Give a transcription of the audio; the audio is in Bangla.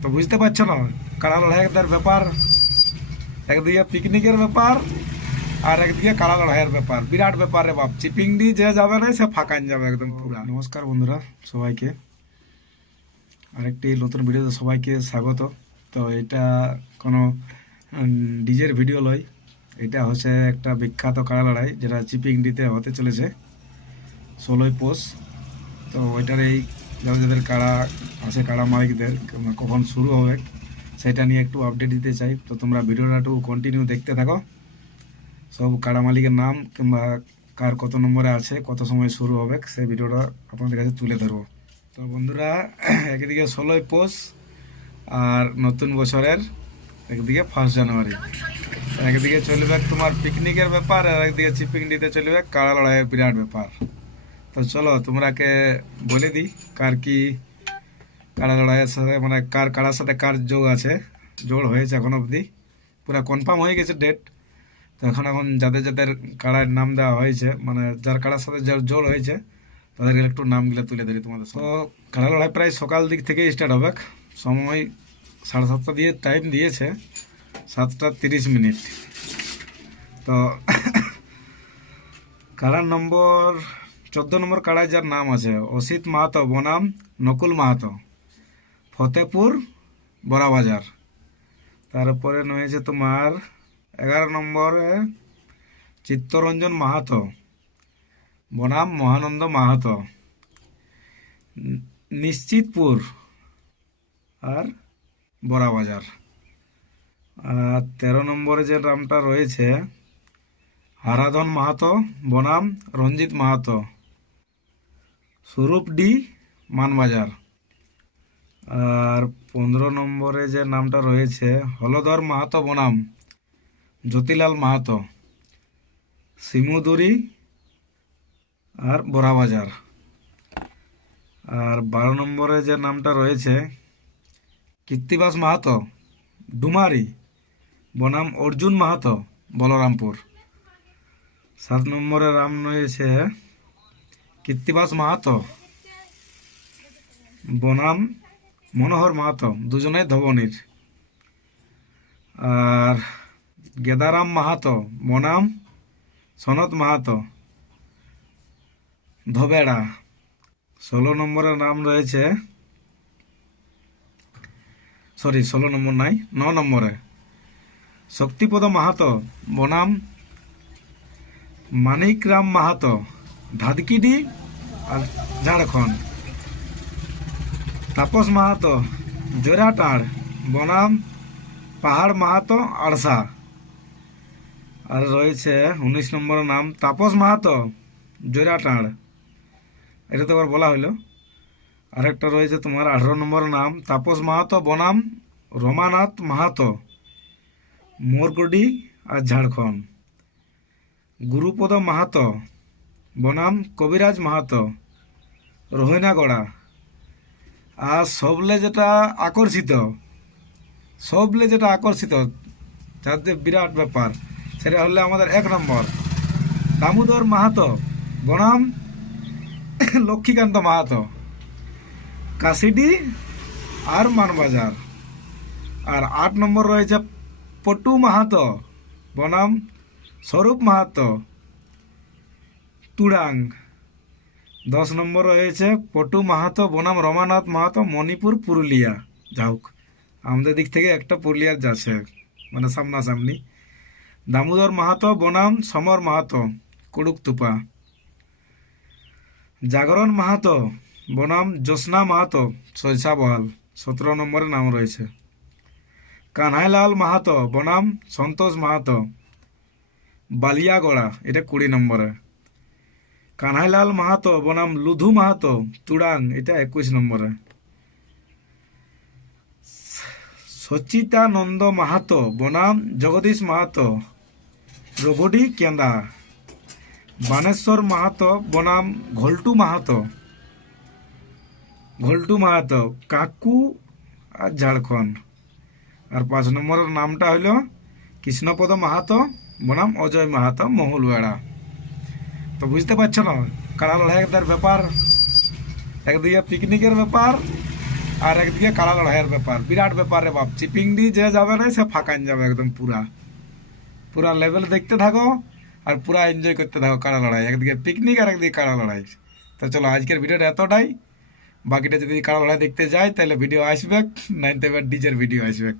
তো বুঝতে পারছো না, কাড়া লড়াইয়ের ব্যাপার একদিকে পিকনিকের ব্যাপার আর একদিকে কাড়া লড়াইয়ের ব্যাপার, বিরাট ব্যাপার রে বাপ। চিপিংডি যে যাবে না সে ফাঁকান যাবে একদম পুরা। নমস্কার বন্ধুরা সবাইকে, আরেকটি নতুন ভিডিওতে সবাইকে স্বাগত। তো এটা কোনো ডিজের ভিডিও লয়, এটা হচ্ছে একটা বিখ্যাত কাড়া লড়াই যেটা চিপিংডিতে হতে চলেছে 16ই পৌষ। তো ওইটার এই যাদের যাদের কাড়া আছে, কাড়া মালিকদের কখন শুরু হবে সেটা নিয়ে একটু আপডেট দিতে চাই। তো তোমরা ভিডিওটা একটু কন্টিনিউ দেখতে থাকো। সব কাড়া মালিকের নাম কিংবা কার কত নম্বরে আছে, কত সময় শুরু হবে, সেই ভিডিওটা আপনাদের কাছে তুলে ধরবো। তো বন্ধুরা, একদিকে 16ই পৌষ আর নতুন বছরের একদিকে 1 জানুয়ারি, একদিকে চলবে তোমার পিকনিকের ব্যাপার আর একদিকে চিপিংডিতে চলবে কাড়া লড়াইয়ের বিরাট ব্যাপার। তো চলো তোমরাকে বলে দিই কার কি কাড়া লড়াইয়ের সাথে, মানে কার কাড়ার সাথে কার যোগ আছে, জোড় হয়েছে এখন অবধি, পুরো কনফার্ম হয়ে গেছে ডেট। তো এখন যাদের যাদের কাড়ার নাম দেওয়া হয়েছে, মানে যার কাড়ার সাথে যার জোড় হয়েছে তাদের একটু নামগুলো তুলে ধরি তোমাদের। তো কাড়া লড়াই প্রায় সকাল দিক থেকেই স্টার্ট হবে, সময় 7:30 দিয়ে টাইম দিয়েছে, 7:30। তো কাড়ার নম্বর 14 নম্বর কাড়ায় যার নাম আছে অসিত মাহাতো বনাম নকুল মাহাতো, ফতেপুর বড়াবাজার। তারপরে রয়েছে তোমার 11 নম্বরে চিত্তরঞ্জন মাহাতো বনাম মহানন্দ মাহাতো, নিশ্চিতপুর আর বড়াবাজার। আর 13 নম্বরে যে নামটা রয়েছে হারাধন মাহাতো বনাম রঞ্জিত মাহাতো, স্বরূপডি মানবাজার। আর 15 নম্বরে যে নামটা রয়েছে হলধর মাহাতো বনাম জ্যোতিলাল মাহাতো, শিমুদুরি আর বড়াবাজার। আর 12 নম্বরে যে নামটা রয়েছে কৃত্তিবাস মাহাতো ডুমারি বনাম অর্জুন মাহাতো বলরামপুর। 7 নম্বরে নাম রয়েছে কৃত্তিবাস মাহাতো বনাম মনোহর মাহাতো, দুজনেই ধবনির। আর গেদারাম মাহাতো বনাম সনত মাহাতো, ধবেড়া। 16 নম্বরের নাম রয়েছে, 16 নম্বর নাই, 9 নম্বরে শক্তিপদ মাহাতো বনাম মানিকরাম মাহাতো, ধাদকিডি আর ঝাড়খণ্ড। তাপস মাহাতো জোড়াটাড় বনাম পাহাড় মাহাতো আড়সা। আর রয়েছে 19 নম্বরের নাম তাপস মাহাতো জোড়াটাড়, এটা তো আবার বলা হইলো। আরেকটা রয়েছে তোমার 18 নম্বরের নাম তাপস মাহাতো বনাম রমানাথ মাহাতো, মোরগডি আর ঝাড়খণ্ড। গুরুপদ মাহাতো বনাম কবিরাজ মাহাতো, রোহিনাগড়া। আর সবলে যেটা আকর্ষিত যাদের বিরাট ব্যাপার, সেটা হলে আমাদের 1 নম্বর দামোদর মাহাতো বনাম লক্ষ্মীকান্ত মাহাতো, কাশিডি আর মানবাজার। আর 8 নম্বর রয়েছে পটু মাহাতো বনাম স্বরূপ মাহাতো, তুড়াং। 10 নম্বর রয়েছে পটু মাহাতো বনাম রমানাথ মাহাতো, মণিপুর পুরুলিয়া। যাওক, আমাদের দিক থেকে একটা পুরুলিয়ার যাচ্ছে, মানে সামনাসামনি। দামোদর মাহাতো বনাম সমর মাহাতো, কুড়ুকতুপা। জাগরণ মাহাতো বনাম জ্যোৎস্না মাহাতো, শৈশাবহাল। 17 নম্বরে নাম রয়েছে কানহাইলাল মাহাতো বনাম সন্তোষ মাহাতো, বালিয়াগড়া, এটা 20 নম্বরে। কানহাইলাল মাহাতো বনাম লুধু মাহাতো, তুড়াং, এটা 21 নম্বরে। সচিতানন্দ মাহাতো বনাম জগদীশ মাহাতো, রঘুডি কেন্দা। বানেশ্বর মাহাতো বনাম ঘোলটু মাহাতো, কাকু আর ঝাড়খণ্ড। আর 5 নম্বরের নামটা হইল কৃষ্ণপদ মাহাতো বনাম অজয় মাহাতো, মহুলবেড়া। তো বুঝতে পারছো না, কাড়া লড়াইয়ের ব্যাপার একদিকে পিকনিকের ব্যাপার আর একদিকে কাড়া লড়াইয়ের ব্যাপার, বিরাট ব্যাপার রে বাপ। চিপিংডি যে যাবে না সে ফাঁকান যাবে একদম পুরা পুরা লেভেল দেখতে থাকো আর পুরা এনজয় করতে থাকো কাড়া লড়াই। একদিকে পিকনিক আর একদিকে কাড়া লড়াই। তো চলো আজকের ভিডিওটা এতটাই। বাকিটা যদি কাড়া লড়াই দেখতে যাই তাহলে ভিডিও আসবে, নাইনতে এবার ডিজের ভিডিও আসবে।